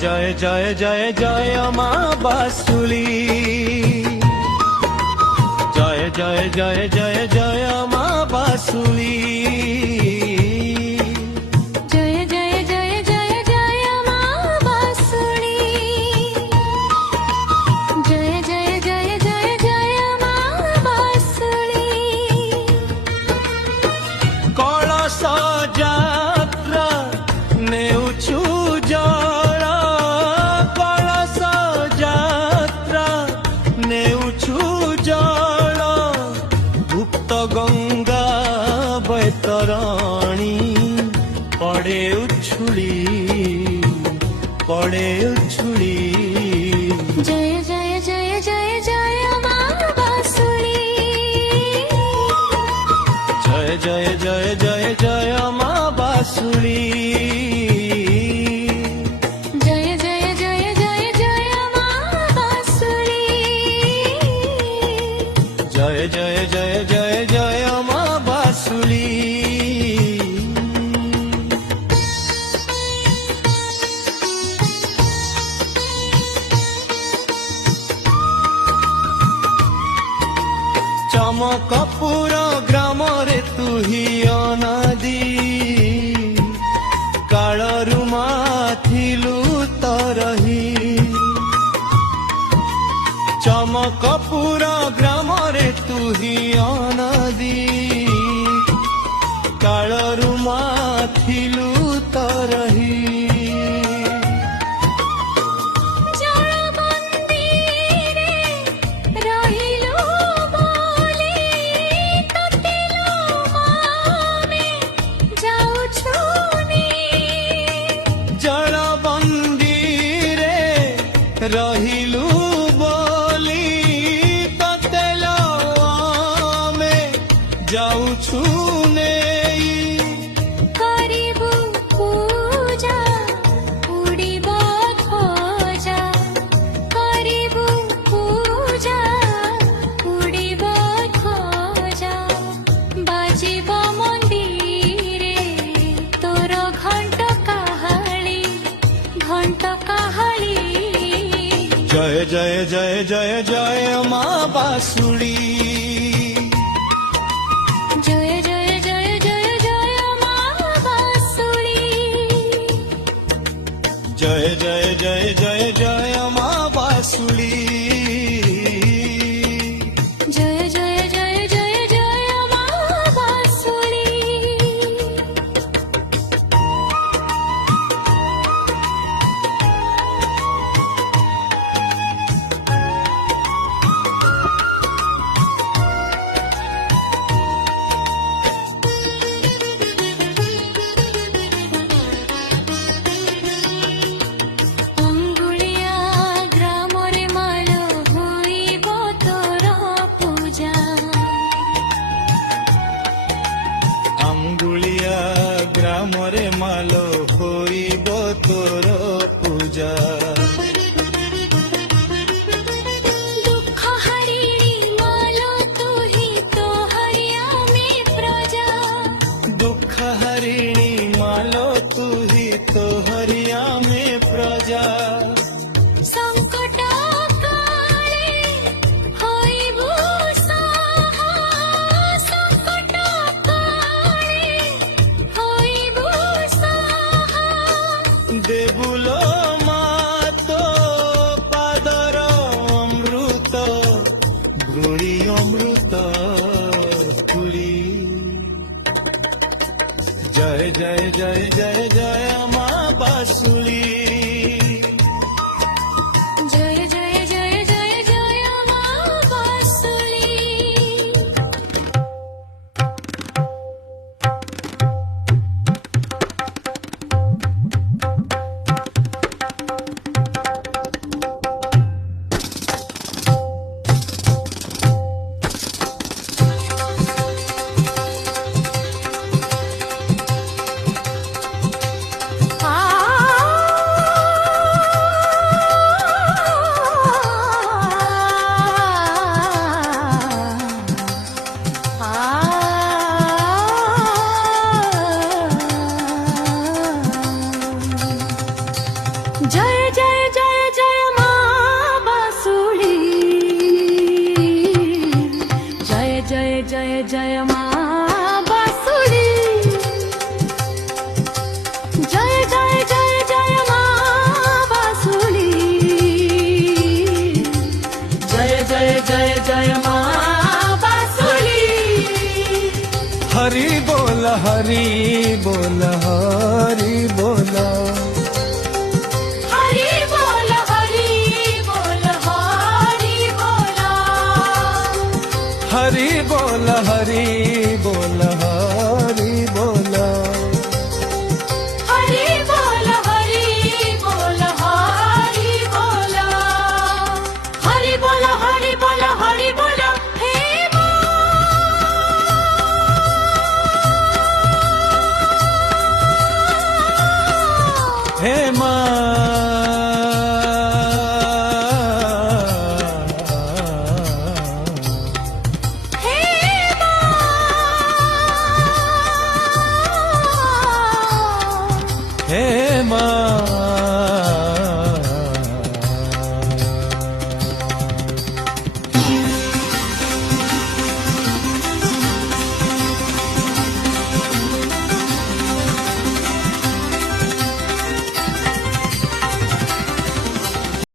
জয় জয় জয় জয় মা বাসুলি, জয় জয় জয় জয় জয় মা বাসুলি, জয় জয় জয় জয় জয় মা বাঁশুড়ি, জয় জয় জয় জয় জয় মা বাঁশুড়ি। কলস যাত্রা নেউছু জল, কলস যাত্রা নেউছু জল, গুপ্ত গঙ্গা বৈতরণী পড়ে উছুলি, পড়ে উছুলি। জয় জয় জয় জয় জয় মা বাঁশুড়ি, জয় জয় জয় জয় জয় মা বাসুলি, জয় জয় জয় জয় জয় মা বাঁশুড়ি, জয় জয় জয় জয় জয় মা বাসুলি। চমকপুর গ্রামরে তুহি অনাদি, কাଳରୁ ମାଥିଲୁ ତରହି। ଚମକପୁର ଗ୍ରାମରେ ତୁହି ଅନାଦି, କାଳରୁ ମାଥିଲୁ ତରହି। ଜଳବନ୍ଦୀରେ ରହିଲୁ ବୋଲି ତତେ ଲୋ ଆମେ ଯାଉଛୁ ଜଳବନ୍ଦୀରେ ରହିଲୁ ବୋଲି ତତେ ଲୋ ଆମେ ଯାଉଛୁ ନେଇ। କରିବୁ ପୂଜା ଉଡ଼ିବ ଧ୍ୱଜା, କରିବୁ ପୂଜା ଉଡ଼ିବ ଧ୍ୱଜା, ବାଜିବ ମନ୍ଦିରେ ତୋର ଘଣ୍ଟ କାହାଳି, ଘଣ୍ଟ କାହାଳି। জয় জয় জয় জয় জয় মা বাসুলি, জয় জয় জয় জয় জয় মা বাঁশুড়ি, জয় জয় জয় জয় জয় মা বাসুলি, জয় জয় জয় জয় জয় মা বাঁশুড়ি। অঙ্গুলিয়া গ্রামরে মালো হইব তোর পূজা, আঙ্গুলিয়া গ্রামরে মালো হইব তোর পূজা। দুঃখ হারিণী মালো তুহি তো হরিয়ামে প্রজা, দুঃখ হরিণী মালো তুহি তো হরিয়ামে প্রজা। সংকট কালে হইবু সাহা, সংকট কালে হইবু সাহা, দেবুল মা তো পাদর অমৃত, ভ্রূণি অমৃত পুরী। জয় জয় জয় জয় জয় মা বাসুলি, জয় জয় জয় জয় জয় মা বাঁশুড়ি। আ বাঁশুড়ি জয় জয় জয় জয় মা বাঁশুড়ি জয় জয় জয় জয় মা বাঁশুড়ি हरि बोल हरि बोल हरि बोल हरि बोल हरि बोल हरि बोल हरि बोल हरि